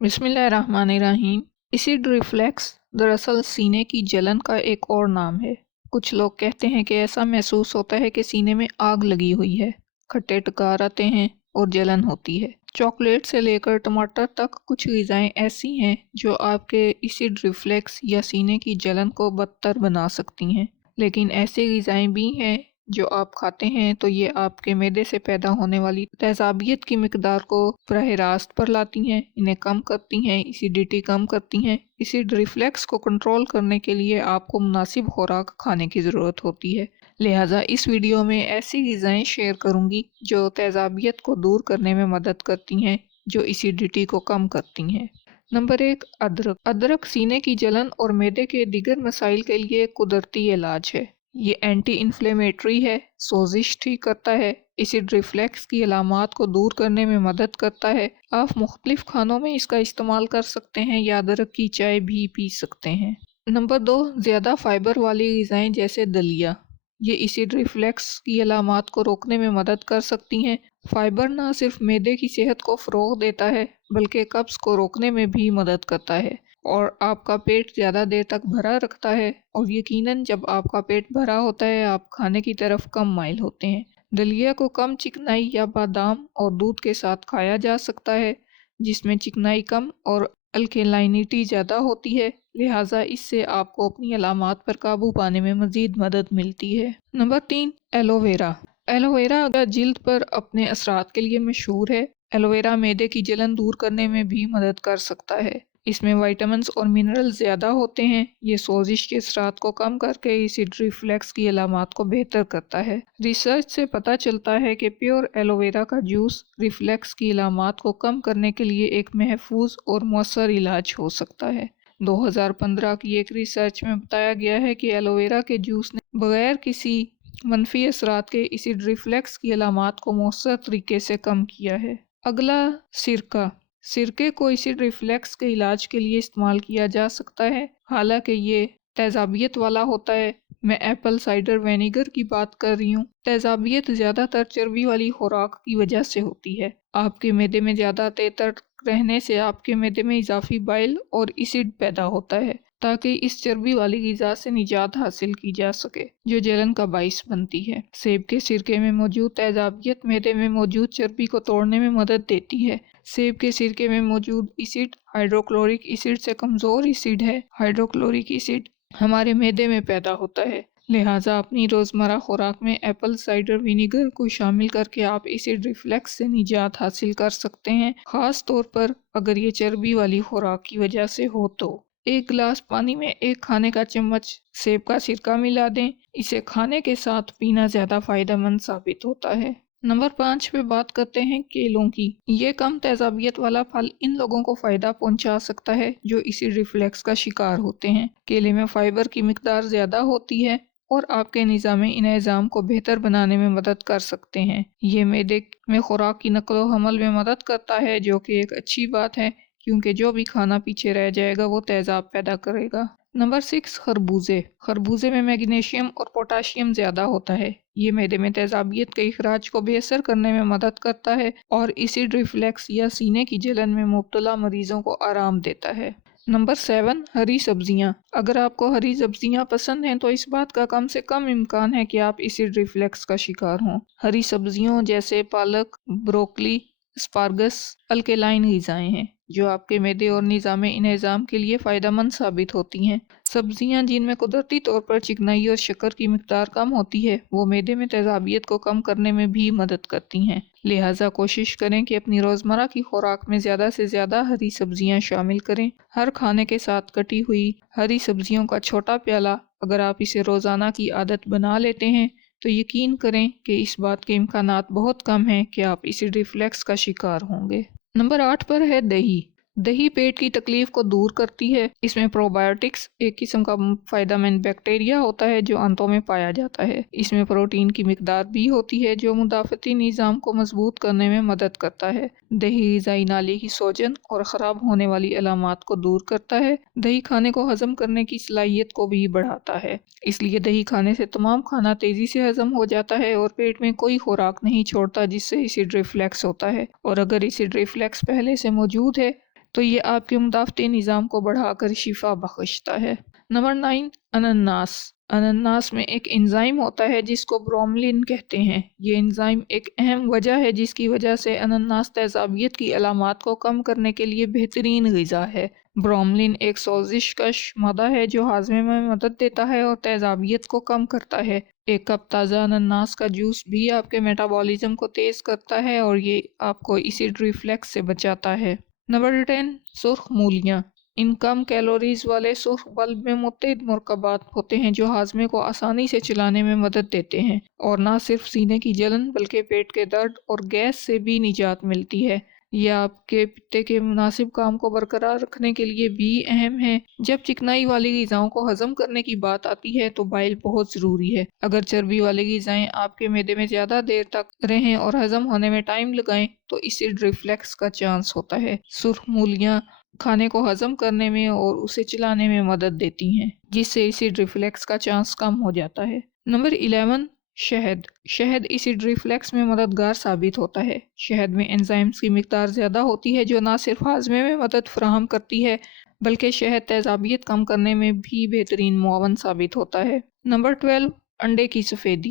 بسم اللہ الرحمن الرحیم۔ ایسڈ ریفلیکس دراصل سینے کی جلن کا ایک اور نام ہے۔ کچھ لوگ کہتے ہیں کہ ایسا محسوس ہوتا ہے کہ سینے میں آگ لگی ہوئی ہے، کھٹے ٹکار آتے ہیں اور جلن ہوتی ہے۔ چاکلیٹ سے لے کر ٹماٹر تک کچھ غذائیں ایسی ہیں جو آپ کے ایسڈ ریفلیکس یا سینے کی جلن کو بدتر بنا سکتی ہیں، لیکن ایسی غذائیں بھی ہیں جو آپ کھاتے ہیں تو یہ آپ کے معدے سے پیدا ہونے والی تیزابیت کی مقدار کو براہ راست پر لاتی ہیں، انہیں کم کرتی ہیں، ایسیڈیٹی کم کرتی ہیں۔ ایسڈ ریفلیکس کو کنٹرول کرنے کے لیے آپ کو مناسب خوراک کھانے کی ضرورت ہوتی ہے، لہٰذا اس ویڈیو میں ایسی غذائیں شیئر کروں گی جو تیزابیت کو دور کرنے میں مدد کرتی ہیں، جو ایسیڈیٹی کو کم کرتی ہیں۔ نمبر 1، ادرک۔ ادرک سینے کی جلن اور معدے کے دیگر مسائل کے لیے قدرتی علاج ہے۔ یہ اینٹی انفلیمیٹری ہے، سوزش ٹھیک کرتا ہے، ایسڈ ریفلیکس کی علامات کو دور کرنے میں مدد کرتا ہے۔ آپ مختلف کھانوں میں اس کا استعمال کر سکتے ہیں یا ادرک کی چائے بھی پی سکتے ہیں۔ نمبر 2، زیادہ فائبر والی غذائیں جیسے دلیا۔ یہ ایسڈ ریفلیکس کی علامات کو روکنے میں مدد کر سکتی ہیں۔ فائبر نہ صرف معدے کی صحت کو فروغ دیتا ہے بلکہ قبض کو روکنے میں بھی مدد کرتا ہے اور آپ کا پیٹ زیادہ دیر تک بھرا رکھتا ہے، اور یقیناً جب آپ کا پیٹ بھرا ہوتا ہے آپ کھانے کی طرف کم مائل ہوتے ہیں۔ دلیا کو کم چکنائی یا بادام اور دودھ کے ساتھ کھایا جا سکتا ہے، جس میں چکنائی کم اور الکلینٹی زیادہ ہوتی ہے، لہٰذا اس سے آپ کو اپنی علامات پر قابو پانے میں مزید مدد ملتی ہے۔ نمبر 3، ایلو ویرا۔ ایلو ویرا جلد پر اپنے اثرات کے لیے مشہور ہے۔ ایلو ویرا معدے کی جلن دور کرنے میں بھی مدد کر سکتا ہے۔ اس میں وائٹامنز اور منرل زیادہ ہوتے ہیں۔ یہ سوزش کے اثرات کو کم کر کے ایسڈ ریفلیکس کی علامات کو بہتر کرتا ہے۔ ریسرچ سے پتہ چلتا ہے کہ پیور ایلو ویرا کا جوس ریفلیکس کی علامات کو کم کرنے کے لیے ایک محفوظ اور مؤثر علاج ہو سکتا ہے۔ 2015 کی ایک ریسرچ میں بتایا گیا ہے کہ ایلو ویرا کے جوس نے بغیر کسی منفی اثرات کے ایسڈ ریفلیکس کی علامات کو مؤثر طریقے سے کم کیا ہے۔ اگلا، سرکہ۔ سرکے کو ایسڈ ریفلیکس کے علاج کے لیے استعمال کیا جا سکتا ہے، حالانکہ یہ تیزابیت والا ہوتا ہے۔ میں ایپل سائڈر وینیگر کی بات کر رہی ہوں۔ تیزابیت زیادہ تر چربی والی خوراک کی وجہ سے ہوتی ہے۔ آپ کے معدے میں زیادہ دیر تک رہنے سے آپ کے معدے میں اضافی بائل اور ایسڈ پیدا ہوتا ہے، تاکہ اس چربی والی غذا سے نجات حاصل کی جا سکے جو جلن کا باعث بنتی ہے۔ سیب کے سرکے میں موجود تیزابیت معدے میں موجود چربی کو توڑنے میں مدد دیتی ہے۔ سیب کے سرکے میں موجود ایسڈ ہائیڈروکلورک ایسڈ سے کمزور ایسڈ ہے۔ ہائیڈروکلورک ایسڈ ہمارے معدے میں پیدا ہوتا ہے، لہٰذا اپنی روزمرہ خوراک میں ایپل سائڈر وینیگر کو شامل کر کے آپ ایسڈ ریفلیکس سے نجات حاصل کر سکتے ہیں، خاص طور پر اگر یہ چربی والی خوراک کی وجہ سے ہو تو۔ ایک گلاس پانی میں ایک کھانے کا چمچ سیب کا سرکہ ملا دیں، اسے کھانے کے ساتھ پینا زیادہ فائدہ مند ثابت ہوتا ہے۔ نمبر 5 پہ بات کرتے ہیں کیلوں کی۔ یہ کم تیزابیت والا پھل ان لوگوں کو فائدہ پہنچا سکتا ہے جو ایسڈ ریفلیکس کا شکار ہوتے ہیں۔ کیلے میں فائبر کی مقدار زیادہ ہوتی ہے اور آپ کے نظام انہضام کو بہتر بنانے میں مدد کر سکتے ہیں۔ یہ معدے میں خوراک کی نقل و حمل میں مدد کرتا ہے، جو کہ ایک اچھی بات ہے کیونکہ جو بھی کھانا پیچھے رہ جائے گا وہ تیزاب پیدا کرے گا۔ نمبر 6، خربوزے۔ خربوزے میں میگنیشیم اور پوٹاشیم زیادہ ہوتا ہے۔ یہ معدے میں تیزابیت کے اخراج کو بہتر کرنے میں مدد کرتا ہے اور ایسڈ ریفلیکس یا سینے کی جلن میں مبتلا مریضوں کو آرام دیتا ہے۔ نمبر 7، ہری سبزیاں۔ اگر آپ کو ہری سبزیاں پسند ہیں تو اس بات کا کم سے کم امکان ہے کہ آپ ایسڈ ریفلیکس کا شکار ہوں۔ ہری سبزیوں جیسے پالک، بروکلی، اسپارگس الکلائن غذائیں ہیں جو آپ کے معدے اور نظام انہضام کے لیے فائدہ مند ثابت ہوتی ہیں۔ سبزیاں جن میں قدرتی طور پر چکنائی اور شکر کی مقدار کم ہوتی ہے وہ معدے میں تیزابیت کو کم کرنے میں بھی مدد کرتی ہیں، لہٰذا کوشش کریں کہ اپنی روزمرہ کی خوراک میں زیادہ سے زیادہ ہری سبزیاں شامل کریں۔ ہر کھانے کے ساتھ کٹی ہوئی ہری سبزیوں کا چھوٹا پیالہ، اگر آپ اسے روزانہ کی عادت بنا لیتے ہیں تو یقین کریں کہ اس بات کے امکانات بہت کم ہیں کہ آپ ایسڈ ریفلیکس کا شکار ہوں گے۔ نمبر 8 پر ہے دہی۔ دہی پیٹ کی تکلیف کو دور کرتی ہے۔ اس میں پروبائیوٹکس، ایک قسم کا فائدہ مند بیکٹیریا ہوتا ہے جو آنتوں میں پایا جاتا ہے۔ اس میں پروٹین کی مقدار بھی ہوتی ہے جو مدافعتی نظام کو مضبوط کرنے میں مدد کرتا ہے۔ دہی غذائی نالی کی سوجن اور خراب ہونے والی علامات کو دور کرتا ہے۔ دہی کھانے کو ہضم کرنے کی صلاحیت کو بھی بڑھاتا ہے، اس لیے دہی کھانے سے تمام کھانا تیزی سے ہضم ہو جاتا ہے اور پیٹ میں کوئی خوراک نہیں چھوڑتا جس سے ایسڈ ریفلیکس ہوتا ہے، اور اگر ایسڈ ریفلیکس پہلے سے موجود ہے تو یہ آپ کے مدافعتی نظام کو بڑھا کر شفا بخشتا ہے۔ نمبر 9، انناس۔ انناس میں ایک انزائم ہوتا ہے جس کو بروملین کہتے ہیں۔ یہ انزائم ایک اہم وجہ ہے جس کی وجہ سے انناس تیزابیت کی علامات کو کم کرنے کے لیے بہترین غذا ہے۔ بروملین ایک سوزش کش مادہ ہے جو ہاضمے میں مدد دیتا ہے اور تیزابیت کو کم کرتا ہے۔ ایک کپ تازہ انناس کا جوس بھی آپ کے میٹابولزم کو تیز کرتا ہے اور یہ آپ کو ایسڈ ریفلیکس سے بچاتا ہے۔ نمبر 10، سرخ مولیاں۔ ان کم کیلوریز والے سرخ بلب میں متعدد مرکبات ہوتے ہیں جو ہاضمے کو آسانی سے چلانے میں مدد دیتے ہیں، اور نہ صرف سینے کی جلن بلکہ پیٹ کے درد اور گیس سے بھی نجات ملتی ہے۔ یہ آپ کے پتے کے مناسب کام کو برقرار رکھنے کے لیے بھی اہم ہے۔ جب چکنائی والی غذاؤں کو ہضم کرنے کی بات آتی ہے تو بائل بہت ضروری ہے۔ اگر چربی والی غذائیں آپ کے معدے میں زیادہ دیر تک رہیں اور ہضم ہونے میں ٹائم لگائیں تو ایسڈ ریفلیکس کا چانس ہوتا ہے۔ سرخ مولیاں کھانے کو ہضم کرنے میں اور اسے چلانے میں مدد دیتی ہیں، جس سے ایسڈ ریفلیکس کا چانس کم ہو جاتا ہے۔ نمبر 11، شہد۔ شہد ایسڈ ریفلیکس میں مددگار ثابت ہوتا ہے۔ شہد میں انزائمز کی مقدار زیادہ ہوتی ہے جو نہ صرف ہاضمے میں مدد فراہم کرتی ہے بلکہ شہد تیزابیت کم کرنے میں بھی بہترین معاون ثابت ہوتا ہے۔ نمبر 12، انڈے کی سفیدی۔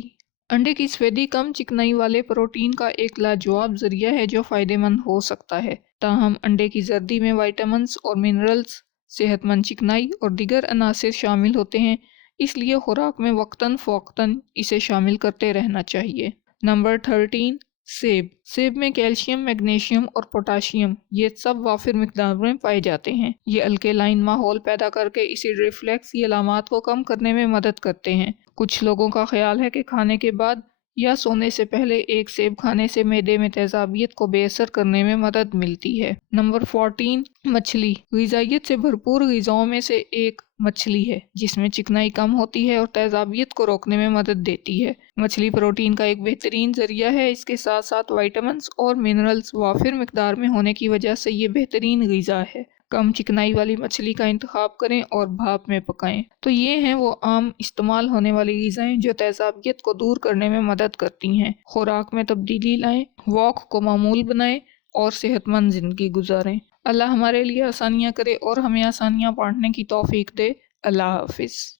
انڈے کی سفیدی کم چکنائی والے پروٹین کا ایک لاجواب ذریعہ ہے جو فائدہ مند ہو سکتا ہے۔ تاہم انڈے کی زردی میں وائٹامنز اور منرلز، صحت مند چکنائی اور دیگر عناصر شامل ہوتے ہیں، اس لیے خوراک میں وقتاً فوقتاً اسے شامل کرتے رہنا چاہیے۔ نمبر 13، سیب۔ سیب میں کیلشیم، میگنیشیم اور پوٹاشیم، یہ سب وافر مقدار میں پائے جاتے ہیں۔ یہ الکلائن ماحول پیدا کر کے ایسڈ ریفلیکس کی علامات کو کم کرنے میں مدد کرتے ہیں۔ کچھ لوگوں کا خیال ہے کہ کھانے کے بعد یا سونے سے پہلے ایک سیب کھانے سے معدے میں تیزابیت کو بے اثر کرنے میں مدد ملتی ہے۔ نمبر 14، مچھلی۔ غذائیت سے بھرپور غذاؤں میں سے ایک مچھلی ہے جس میں چکنائی کم ہوتی ہے اور تیزابیت کو روکنے میں مدد دیتی ہے۔ مچھلی پروٹین کا ایک بہترین ذریعہ ہے، اس کے ساتھ ساتھ وائٹامنز اور منرلز وافر مقدار میں ہونے کی وجہ سے یہ بہترین غذا ہے۔ کم چکنائی والی مچھلی کا انتخاب کریں اور بھاپ میں پکائیں۔ تو یہ ہیں وہ عام استعمال ہونے والی غذائیں جو تیزابیت کو دور کرنے میں مدد کرتی ہیں۔ خوراک میں تبدیلی لائیں، واک کو معمول بنائیں اور صحت مند زندگی گزاریں۔ اللہ ہمارے لیے آسانیاں کرے اور ہمیں آسانیاں بانٹنے کی توفیق دے۔ اللہ حافظ۔